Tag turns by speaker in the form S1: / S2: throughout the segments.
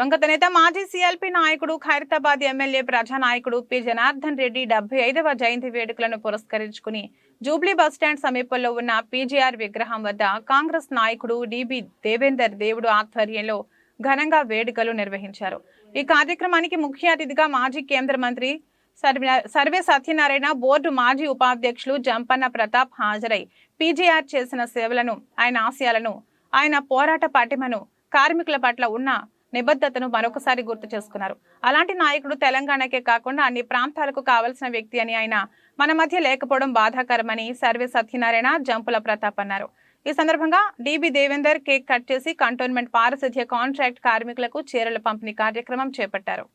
S1: దివంగత నేత మాజీ సీఎల్పీ నాయకుడు ఖైరతాబాద్ ఎమ్మెల్యే ప్రజానాయకుడు పి. జనార్దన్ రెడ్డి డెబ్బై ఐదవ జయంతి వేడుకలను పురస్కరించుకుని జూబ్లీ బస్టాండ్ సమీపంలో ఉన్న పీజీఆర్ విగ్రహం వద్ద కాంగ్రెస్ నాయకుడు డిబి దేవేందర్ దేవుడు ఆధ్వర్యంలో ఘనంగా వేడుకలు నిర్వహించారు. ఈ కార్యక్రమానికి ముఖ్య అతిథిగా మాజీ కేంద్ర మంత్రి సర్వే- సత్యనారాయణ బోర్డు మాజీ ఉపాధ్యక్షులు జంపన్న ప్రతాప్ హాజరై పీజీఆర్ చేసిన సేవలను ఆయన ఆశయాలను ఆయన పోరాట పటిమను కార్మికుల పట్ల ఉన్న నిబద్ధతను మరొకసారి గుర్తు చేసుకున్నారు. అలాంటి నాయకుడు తెలంగాణకే కాకుండా అన్ని ప్రాంతాలకు కావలసిన వ్యక్తి అని ఆయన మన మధ్య లేకపోవడం బాధాకరమని సర్వే సత్యనారాయణ జంపుల ప్రతాప్ అన్నారు. ఈ సందర్భంగా డిబి దేవేందర్ కేక్ కట్ చేసి కంటోన్మెంట్ పారిశుధ్య కాంట్రాక్ట్ కార్మికులకు చీరల పంపిణీ కార్యక్రమం చేపట్టారు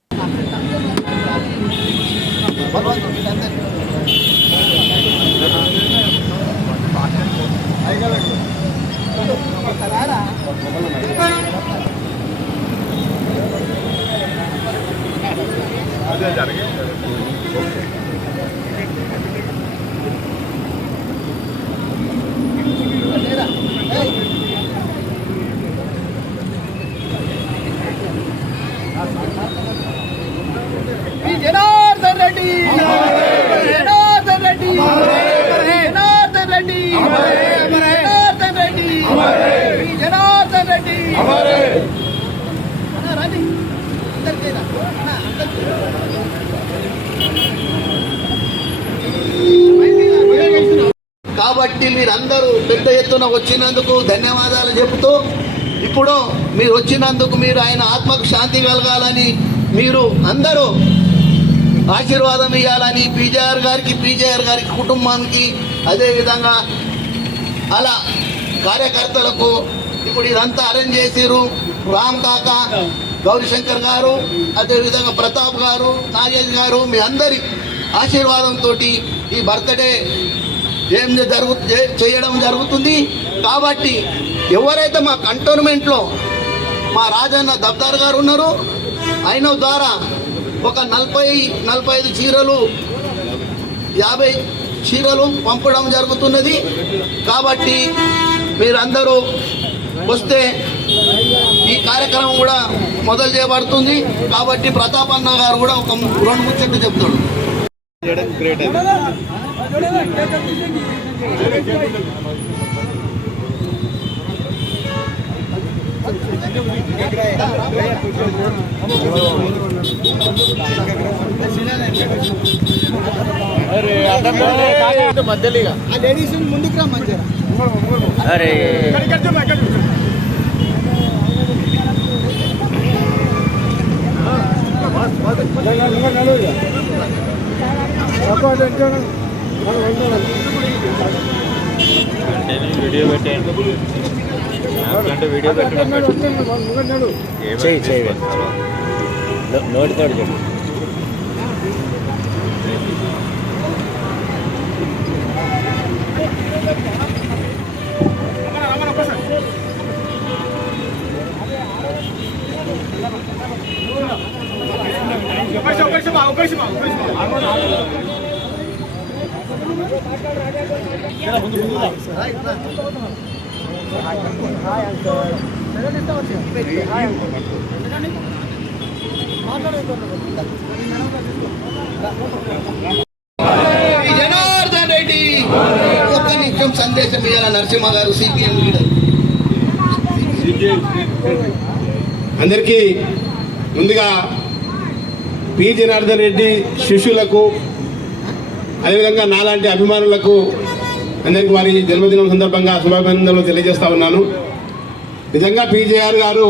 S2: ఈ జనార్దన్ రెడ్డి జనార్దన్ రెడ్డి జనార్దన్ రెడ్డి జనార్దన్ రెడ్డి ఈ జనార్దన్ రెడ్డి అన్న, రండి అందరికీ రా. అన్న, అందరికీ.
S3: కాబట్టి మీరందరూ పెద్ద ఎత్తున వచ్చినందుకు ధన్యవాదాలు చెబుతూ ఇప్పుడు మీరు వచ్చినందుకు మీరు ఆయన ఆత్మకు శాంతి కలగాలని మీరు అందరూ ఆశీర్వాదం ఇవ్వాలని పీజేఆర్ గారికి పీజేఆర్ గారికి కుటుంబానికి అదేవిధంగా అలా కార్యకర్తలకు ఇప్పుడు ఇదంతా అరేంజ్ చేసిరు రామ్ కాక గౌరీశంకర్ గారు అదేవిధంగా ప్రతాప్ గారు నాగేష్ గారు మీ అందరి ఆశీర్వాదంతో ఈ బర్త్డే ఏం జరుగు చేయడం జరుగుతుంది? కాబట్టి ఎవరైతే మా కంటోన్మెంట్లో మా రాజన్న దబ్దార్ గారు ఉన్నారు ఆయన ద్వారా ఒక నలభై నలభై ఐదు చీరలు యాభై చీరలు పంపడం జరుగుతున్నది. కాబట్టి మీరందరూ వస్తే ఈ కార్యక్రమం కూడా మొదలు చేయబడుతుంది. కాబట్టి ప్రతాప్ అన్న గారు కూడా ఒక రెండు ముచ్చట్లు చెప్తాడు.
S2: ఆ లేడీస్ ముందుకు రా మంచిగా
S4: వీడియో పెట్టండి అంటే వీడియో పెట్టడం
S5: చెయ్యి చెయ్యి. నోటితోడు చెప్పు.
S3: ఈ జనార్దన్ రెడ్డి ఒక్క నిమిషం సందేశం ఇవ్వాల నరసింహ గారు సిపిఎం లీడర్
S6: అందరికీ ముందుగా పి జనార్దన్ రెడ్డి శిష్యులకు అదేవిధంగా నాలాంటి అభిమానులకు అందరికీ వారి జన్మదినం సందర్భంగా శుభాభినందనలు తెలియజేస్తా ఉన్నాను. నిజంగా పీజేఆర్ గారు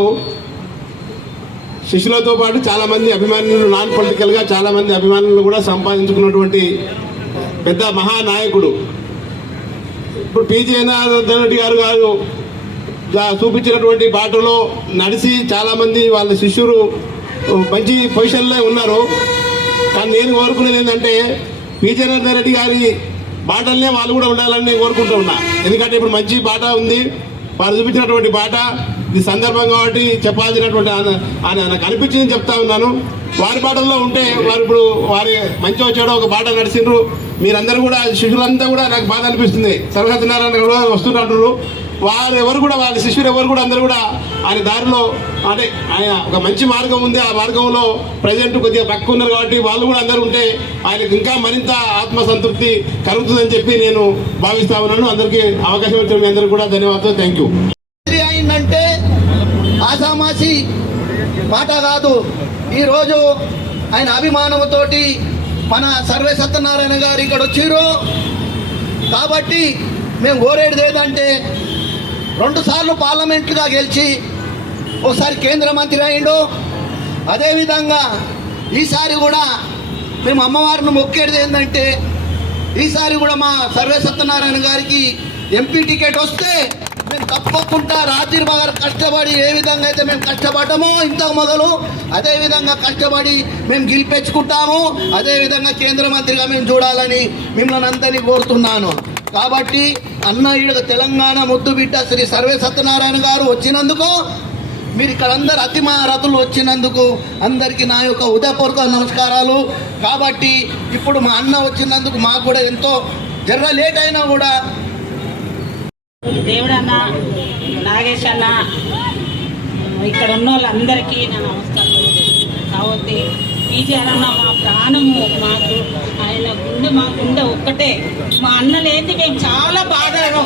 S6: శిష్యులతో పాటు చాలామంది అభిమానులు నాన్ పొలిటికల్గా చాలామంది అభిమానులను అభిమానులు కూడా సంపాదించుకున్నటువంటి పెద్ద మహానాయకుడు. ఇప్పుడు పీజేఆర్ రెడ్డి గారు గారు చూపించినటువంటి బాటలో నడిచి చాలామంది వాళ్ళ శిష్యులు మంచి పొజిషన్లో ఉన్నారు. కానీ నేను కోరుకునేది ఏంటంటే పి జనార్దన్ రెడ్డి గారి బాటలనే వాళ్ళు కూడా ఉండాలని నేను కోరుకుంటూ ఉన్నా. ఎందుకంటే ఇప్పుడు మంచి బాట ఉంది. వారు చూపించినటువంటి బాట ఇది సందర్భం కాబట్టి చెప్పాల్సినటువంటి ఆయన- ఆయన నాకు అనిపించింది చెప్తా ఉన్నాను. వారి బాటల్లో ఉంటే వారు ఇప్పుడు వారి మంచి వచ్చాడో ఒక బాట నడిచిండ్రు. మీరందరూ కూడా శిష్యులంతా కూడా నాకు బాధ అనిపిస్తుంది. సర్వసత్యనారాయణ కూడా వస్తున్నట్టు వారు ఎవరు కూడా వాళ్ళ శిష్యులు ఎవరు కూడా అందరూ కూడా ఆయన దారిలో అంటే ఆయన ఒక మంచి మార్గం ఉంది. ఆ మార్గంలో ప్రజెంట్ కొద్దిగా పక్క ఉన్నారు కాబట్టి వాళ్ళు కూడా అందరూ ఉంటే ఆయనకు ఇంకా మరింత ఆత్మసంతృప్తి కలుగుతుందని చెప్పి నేను భావిస్తా ఉన్నాను. అందరికీ అవకాశం ఇచ్చిన మీ అందరికీ కూడా ధన్యవాదాలు. థ్యాంక్ యూ
S3: అయిందంటే ఆసామాసి మాట కాదు. ఈరోజు ఆయన అభిమానంతోటి మన సర్వే సత్యనారాయణ గారు ఇక్కడ వచ్చిరు కాబట్టి మేము కోరేది ఏదంటే రెండుసార్లు పార్లమెంట్గా గెలిచి ఒకసారి కేంద్ర మంత్రి అయిండు. అదేవిధంగా ఈసారి కూడా మేము అమ్మవారిని మొక్కేది ఏంటంటే ఈసారి కూడా మా సర్వే సత్యనారాయణ గారికి ఎంపీ టికెట్ వస్తే మేము తప్పకుండా రాత్రి మగలు కష్టపడి ఏ విధంగా అయితే మేము కష్టపడ్డామో ఇంతకు మొదలు అదేవిధంగా కష్టపడి మేము గెలిపించుకుంటాము అదేవిధంగా కేంద్ర మంత్రిగా మేము చూడాలని మిమ్మల్ని అందరినీ కోరుతున్నాను. కాబట్టి అన్న ఈడ తెలంగాణ ముద్దు బిడ్డ శ్రీ సర్వే సత్యనారాయణ గారు వచ్చినందుకు మీరు ఇక్కడ అందరు అతిమహారథులు వచ్చినందుకు అందరికీ నా యొక్క ఉదయపూర్వక నమస్కారాలు. కాబట్టి ఇప్పుడు మా అన్న వచ్చినందుకు మాకు కూడా ఎంతో జర్ర లేట్ అయినా కూడా
S7: దేవుడన్న నాగేష్ అన్న ఇక్కడ ఉన్న వాళ్ళందరికీ నా నమస్కారం కాబట్టి పీజీఆర్ అన్న మా ప్రాణము మాకు ఆయన గుండె ఒక్కటే. మా అన్న మేము చాలా బాధగా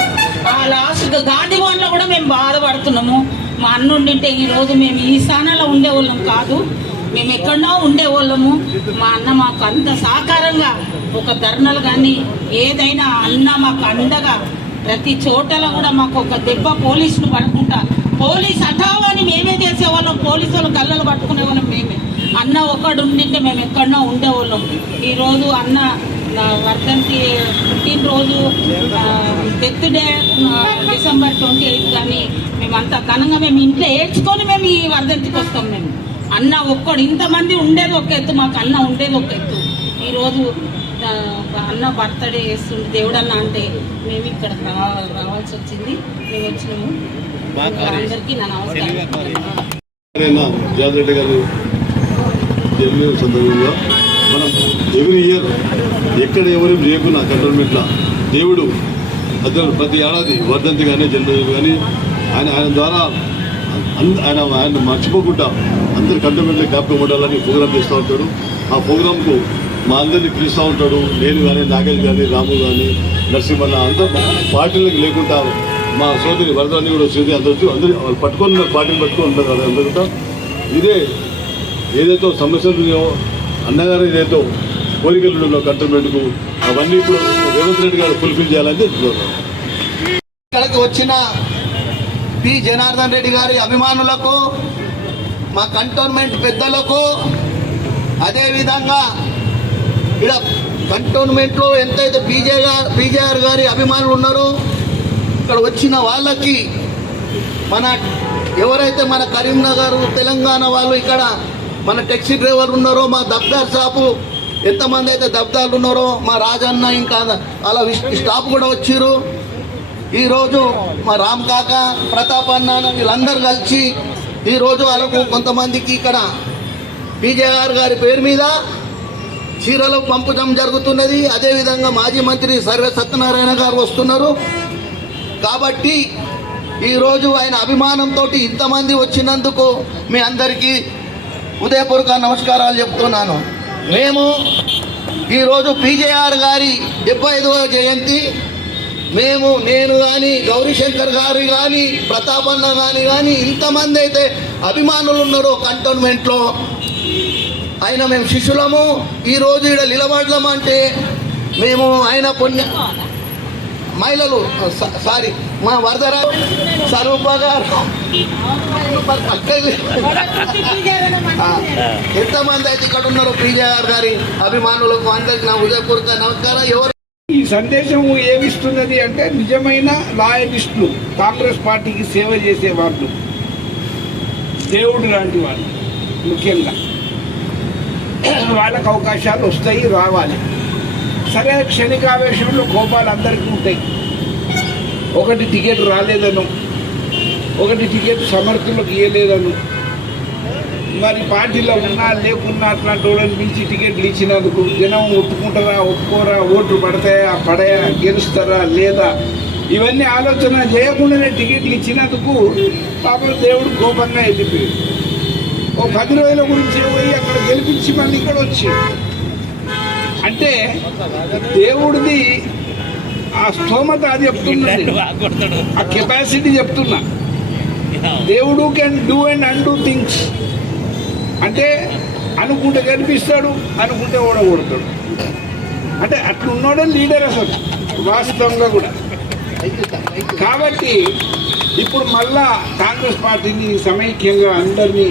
S7: ఆ లాస్ట్ గాంధీ కూడా మేము బాధపడుతున్నాము. మా అన్న ఉండింటే ఈరోజు మేము ఈ స్థానంలో ఉండేవాళ్ళం కాదు. మేము ఎక్కడో ఉండేవాళ్ళము. మా అన్న మాకు అంత సహకారంగా ఒక ధర్నలు కానీ ఏదైనా అన్న మాకు అండగా ప్రతి చోటలో కూడా మాకు ఒక దెబ్బ పోలీసులు పడుకుంటా పోలీస్ హఠావు అని మేమే చేసేవాళ్ళం. పోలీసు వాళ్ళు కళ్ళలు పట్టుకునే వాళ్ళం మేమే. అన్న ఒకడు ఉండింటే మేము ఎక్కడో ఉండేవాళ్ళం. ఈరోజు అన్న వర్ధంతి పుట్టినరోజు death day December twenty eighth కానీ మేమంతా ఘనంగా మేము ఇంట్లో ఏడ్చుకొని మేము ఈ వర్ధంతికి వస్తాం మేము. అన్న ఒక్కడు ఇంతమంది ఉండేది ఒక ఎత్తు మాకు అన్న ఉండేది ఒక ఎత్తు. ఈరోజు అన్న బర్త్డే చేస్తుండే దేవుడన్న అంటే మేము ఇక్కడ రా- రావాల్సి వచ్చింది. మేము వచ్చినాము. అందరికీ నా నమస్కారం.
S6: జన్మదిన సందర్భంగా మనం ఎవ్రీ ఇయర్ ఎక్కడ ఎవరేం చేయకుండా కంటోన్మెంట్లో దేవుడు అతను ప్రతి ఏడాది వర్ధంతి కానీ జన్మదినం కానీ ఆయన ఆయన ద్వారా ఆయన ఆయన మర్చిపోకుండా అందరి కంటోన్మెంట్లో జ్ఞాపకం ఉండాలని ప్రోగ్రామ్ చేస్తూ ఉంటాడు. ఆ ప్రోగ్రాంకు మా అందరినీ పిలుస్తూ ఉంటాడు. నేను కానీ నాగేష్ కానీ రాము కానీ నరసింహన్న అందరూ పార్టీలకు లేకుండా మా సోదరి వరదాన్ని కూడా వచ్చింది. అందరూ అందరి అందరూ వాళ్ళు పట్టుకొని పార్టీని పట్టుకొని ఉంటారు అందరూ కూడా. ఇదే ఏదైతే సమస్యలు ఉన్నాయో అన్నగారు ఏదైతే కోరికలు కంటోన్మెంట్కు అవన్నీ ఇప్పుడు రేవంత్ రెడ్డి గారు ఫుల్ఫిల్ చేయాలని చెప్తున్నారు
S3: ఇక్కడికి వచ్చిన పి జనార్దన్ రెడ్డి గారి అభిమానులకు మా కంటోన్మెంట్ పెద్దలకు అదేవిధంగా ఇక్కడ కంటోన్మెంట్లో ఎంతైతే పీజే గారు పీజేఆర్ గారి అభిమానులు ఉన్నారో ఇక్కడ వచ్చిన వాళ్ళకి మన ఎవరైతే మన కరీంనగర్ తెలంగాణ వాళ్ళు ఇక్కడ మన ట్యాక్సీ డ్రైవర్ ఉన్నారో మా దబ్దార్ షాపు ఎంతమంది అయితే దబ్దాలు ఉన్నారో మా రాజన్న ఇంకా అలా విస్- స్టాఫ్ కూడా వచ్చారు ఈరోజు మా రామ్ కాక ప్రతాప్ అన్న వీళ్ళందరూ కలిసి ఈరోజు వాళ్ళకు కొంతమందికి ఇక్కడ పీజేఆర్ గారి పేరు మీద చీరలు పంపడం జరుగుతున్నది. అదేవిధంగా మాజీ మంత్రి సర్వే సత్యనారాయణ గారు వస్తున్నారు. కాబట్టి ఈరోజు ఆయన అభిమానంతో ఇంతమంది వచ్చినందుకు మీ అందరికీ ఉదయపూర్వక నమస్కారాలు చెప్తున్నాను. మేము ఈరోజు పీజేఆర్ గారి డెబ్బై ఐదవ జయంతి. మేము నేను కానీ గౌరీశంకర్ గారు కానీ ప్రతాపన్న కానీ కానీ ఇంతమంది అయితే అభిమానులు ఉన్నారో కంటోన్మెంట్లో. ఆయన మేము శిష్యులము. ఈరోజు ఇక్కడ నిలబడడం అంటే మేము ఆయన పుణ్య మహిళలు స- సారీ మా వరదరావు స్వరూప ఎంతమంది అయితే ఇక్కడ ఉన్నారో పీజేఆర్ గారి అభిమానులకు అందరికి నా ఉదయపూర్వక నమస్కారం. ఎవరు
S2: ఈ సందేశం ఏమిస్తున్నది అంటే నిజమైన లాయలిస్టులు కాంగ్రెస్ పార్టీకి సేవ చేసే వాళ్ళు దేవుడు లాంటి వాళ్ళు ముఖ్యంగా. వాళ్ళకు అవకాశాలు వస్తాయి రావాలి. సరే క్షణికావేశంలో కోపాలు అందరికీ ఉంటాయి. ఒకటి టికెట్ రాలేదను. ఒకటి టికెట్ సమర్థులకు ఇవ్వలేదను మరి పార్టీలో ఉన్నా లేకున్నా అట్లాంటి వాళ్ళని పిలిచి టికెట్లు ఇచ్చినందుకు జనం ఒప్పుకుంటారా ఒప్పుకోరా ఓట్లు పడతాయా పడయా గెలుస్తారా లేదా? ఇవన్నీ ఆలోచన చేయకుండానే టికెట్లు ఇచ్చినందుకు పాపం దేవుడు కోపంగా వెళ్ళిపోయాడు ఓ పది రోజుల గురించి పోయి అక్కడ గెలిపించి మళ్ళీ ఇక్కడ వచ్చాడు. అంటే దేవుడిది ఆ స్తోమత అది చెప్తున్నది. ఆ కెపాసిటీ చెప్తున్నా. దేవుడు can do and undo things అంటే అనుకుంటే కనిపిస్తాడు అనుకుంటే ఓడగొడతాడు. అంటే అట్లున్నాడే లీడర్ అసలు వాస్తవంగా కూడా. కాబట్టి ఇప్పుడు మళ్ళా కాంగ్రెస్ పార్టీని సమైక్యంగా అందరినీ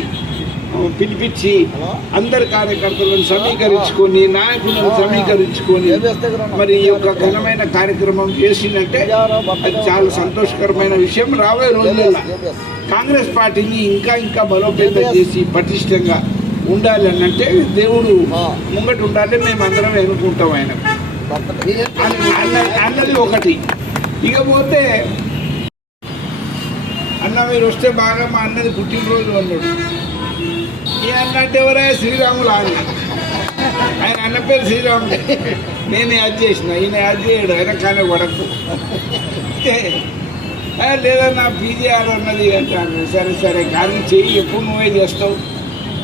S2: పిలిపించి అందరి కార్యకర్తలను సమీకరించుకొని నాయకులను సమీకరించుకొని మరి ఈ యొక్క ఘనమైన కార్యక్రమం చేసిందంటే అది చాలా సంతోషకరమైన విషయం. రాబోయే రోజుల్లో కాంగ్రెస్ పార్టీని ఇంకా ఇంకా బలోపేతం చేసి పటిష్టంగా ఉండాలి అని అంటే దేవుడు ముంగట ఉండాలి మేము అందరం ఎన్నుకుంటాం ఆయన. అని అన్న- అన్నది ఒకటి. ఇకపోతే అన్న మీరు వస్తే బాగా మా అన్నది పుట్టినరోజు అన్నాడు. ఈ అన్నంటే శ్రీరాములు అని ఆయన అన్న పేరు శ్రీరాములు. నేను యాడ్ చేసిన. ఈయన యాడ్ చేయడు. ఆయన కానీ వడకు "ఏ, లేదన్నా పీజీఆర్ అన్నది అంటాను. సరే సరే. కానీ చెయ్యి ఎప్పుడు నువ్వే చేస్తావు?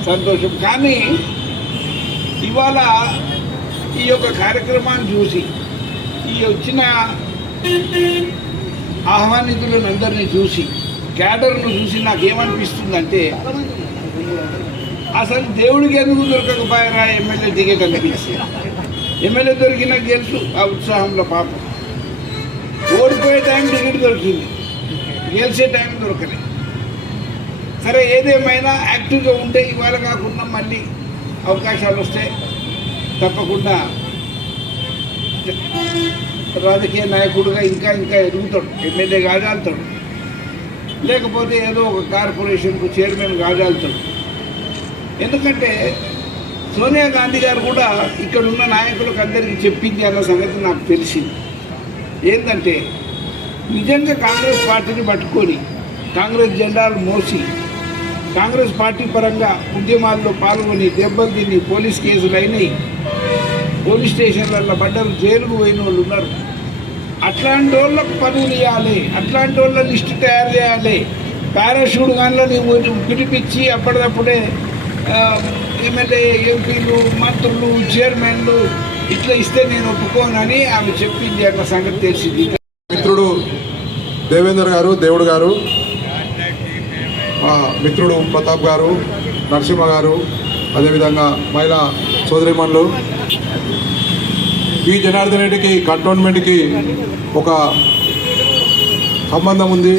S2: సంతోషం. కానీ ఇవాళ ఈ యొక్క కార్యక్రమాన్ని చూసి ఈ వచ్చిన ఆహ్వానితులను అందరినీ చూసి క్యాడర్ను చూసి నాకేమనిపిస్తుందంటే అసలు దేవుడికి ఎందుకు దొరకకపోయారా? ఎమ్మెల్యే టికెట్ అనిపించి ఎమ్మెల్యే దొరికిన గెలుసు ఆ ఉత్సాహంలో పాపం. ఓడిపోయే టైం టికెట్ దొరికింది. గెలిచే టైం దొరకలేదు సరే ఏదేమైనా యాక్టివ్గా ఉంటే ఇవాళ కాకుండా మళ్ళీ అవకాశాలు వస్తే తప్పకుండా రాజకీయ నాయకుడుగా ఇంకా ఇంకా ఎదుగుతాడు. ఎమ్మెల్యే కాజాలుతాడు లేకపోతే ఏదో ఒక కార్పొరేషన్కు చైర్మన్ కాజాలుతాడు ఎందుకంటే సోనియా గాంధీ గారు కూడా ఇక్కడ ఉన్న నాయకులకు అందరికీ చెప్పింది అన్న సంగతి నాకు తెలిసింది. ఏంటంటే నిజంగా కాంగ్రెస్ పార్టీని పట్టుకొని కాంగ్రెస్ జెండాలు మోసి కాంగ్రెస్ పార్టీ పరంగా ఉద్యమాల్లో పాల్గొని దెబ్బలు తిని పోలీస్ కేసులు అయినాయి. పోలీస్ స్టేషన్లలో పడ్డలు జైలుకు పోయిన వాళ్ళు ఉన్నారు. అట్లాంటి వాళ్ళకు పనులు ఇవ్వాలి అట్లాంటి వాళ్ళ లిస్టు తయారు చేయాలి. పారాషూట్ గన్లని పిలిపించి అప్పటికప్పుడే Um, ఏమంటే ఎమ్మెల్యే ఎంపీలు మంత్రులు చైర్మన్లు ఇట్లా ఇస్తే నేను ఒప్పుకోనని ఆమె చెప్పింది అన్న సంగతి తెలిసింది.
S8: మిత్రుడు దేవేందర్ గారు దేవుడు గారు మా మిత్రుడు ప్రతాప్ గారు నరసింహ గారు అదేవిధంగా మహిళా సోదరిమణులు. ఈ జనార్దన్ రెడ్డికి కంటోన్మెంట్కి ఒక సంబంధం ఉంది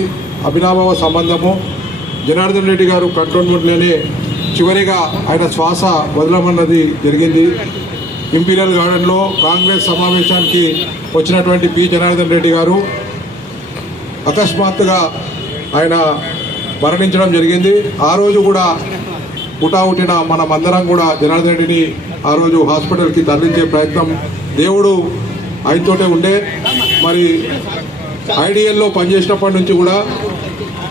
S8: అభినాభావ సంబంధము. జనార్దన్ రెడ్డి గారు కంటోన్మెంట్లోనే చివరిగా ఆయన శ్వాస వదలమన్నది జరిగింది. ఇంపీరియల్ గార్డెన్లో కాంగ్రెస్ సమావేశానికి వచ్చినటువంటి పి. జనార్దన్ రెడ్డి గారు అకస్మాత్తుగా ఆయన మరణించడం జరిగింది. ఆ రోజు కూడా పుటావుటిన మనమందరం కూడా జనార్దన్ రెడ్డిని ఆ రోజు హాస్పిటల్కి తరలించే ప్రయత్నం దేవుడు ఆయనతోటే ఉండే. మరి ఐడిఎల్లో పనిచేసినప్పటి నుంచి కూడా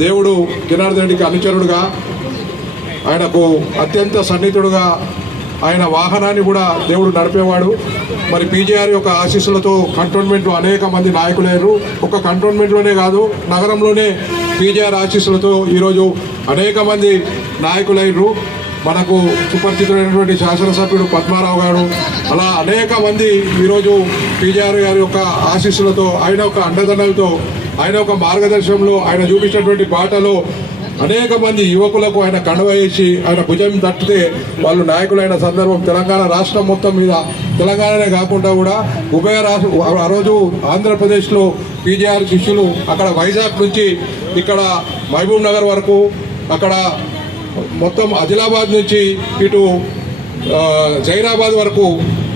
S8: దేవుడు జనార్దన్ రెడ్డికి అనుచరుడుగా ఆయనకు అత్యంత సన్నిహితుడుగా ఆయన వాహనాన్ని కూడా దేవుడు నడిపేవాడు. మరి పీజీఆర్ యొక్క ఆశీస్సులతో కంటోన్మెంట్ అనేక మంది నాయకులయ్యారు. ఒక కంటోన్మెంట్లోనే కాదు నగరంలోనే పీజీఆర్ ఆశీస్సులతో ఈరోజు అనేక మంది నాయకులయ్యారు. మనకు సుపరిచితులైనటువంటి శాసనసభ్యుడు పద్మారావు గారు అలా అనేక మంది ఈరోజు పీజీఆర్ గారి యొక్క ఆశీస్సులతో ఆయన యొక్క అండదండలతో ఆయన యొక్క మార్గదర్శనంలో ఆయన చూపించినటువంటి బాటలో అనేక మంది యువకులకు ఆయన కండవ ఆయన భుజం తట్టితే వాళ్ళు నాయకులైన సందర్భం తెలంగాణ రాష్ట్రం మొత్తం మీద తెలంగాణనే కాకుండా కూడా ఉభయ రాష్ట్ర ఆ రోజు ఆంధ్రప్రదేశ్లో పీజీఆర్ శిష్యులు అక్కడ వైజాగ్ నుంచి ఇక్కడ మహబూబ్ నగర్ వరకు అక్కడ మొత్తం ఆదిలాబాద్ నుంచి ఇటు జైరాబాద్ వరకు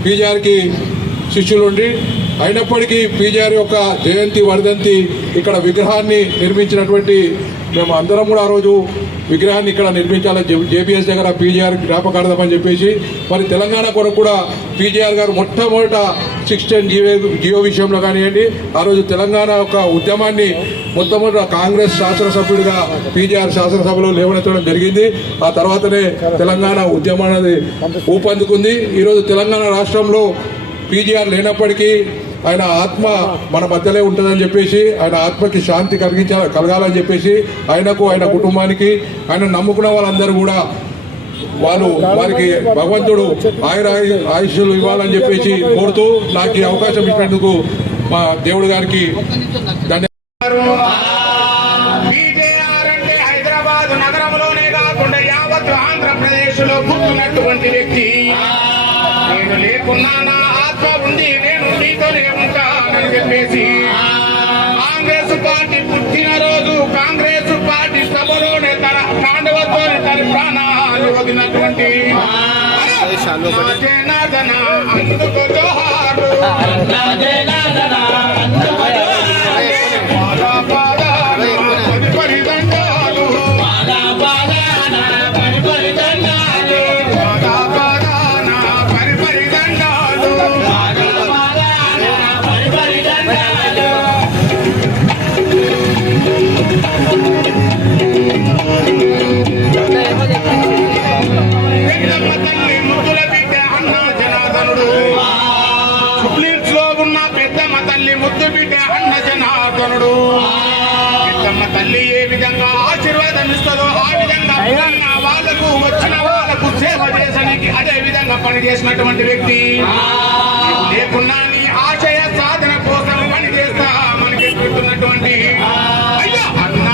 S8: పీజీఆర్కి శిష్యులుండి అయినప్పటికీ పీజీఆర్ యొక్క జయంతి వర్ధంతి ఇక్కడ విగ్రహాన్ని నిర్మించినటువంటి మేము అందరం కూడా ఆ రోజు విగ్రహాన్ని ఇక్కడ నిర్మించాలని జేపీఎస్ దగ్గర పీజీఆర్ జ్ఞాపకార్థం అని చెప్పేసి మరి తెలంగాణ కొరకు కూడా పీజీఆర్ గారు మొట్టమొదట సిక్స్ టెన్ జియో జియో విషయంలో కానివ్వండి ఆ రోజు తెలంగాణ యొక్క ఉద్యమాన్ని మొట్టమొదట కాంగ్రెస్ శాసనసభ్యుడిగా పీజీఆర్ శాసనసభలో లేవనెత్తడం జరిగింది. ఆ తర్వాతనే తెలంగాణ ఉద్యమం అనేది ఊపందుకుంది. ఈరోజు తెలంగాణ రాష్ట్రంలో పీజీఆర్ లేనప్పటికీ ఆయన ఆత్మ మన మధ్యలో ఉంటుందని చెప్పేసి ఆయన ఆత్మకి శాంతి కలిగించ కలగాలని చెప్పేసి ఆయనకు ఆయన కుటుంబానికి ఆయన నమ్ముకున్న వాళ్ళందరూ కూడా వాళ్ళు వారికి భగవంతుడు ఆయుర ఆయుష్యులు ఇవ్వాలని చెప్పేసి కోరుతూ నాకు ఈ అవకాశం ఇచ్చినందుకు మా దేవుడు గారికి ధన్యవాదాలు
S9: Now de la బిడ్డ అన్న జనార్దనుడు? పెద్దమ్మ తల్లి ఏ విధంగా ఆశీర్వాదం ఇస్తుందో ఆ విధంగా వాళ్ళకు వచ్చిన వాళ్ళకు సేవ చేసడానికి అదే విధంగా పనిచేసినటువంటి వ్యక్తి. లేకున్నా నీ ఆశయ సాధన కోసం పనిచేస్తా మనకి పెడుతున్నటువంటి అయ్యా అన్నా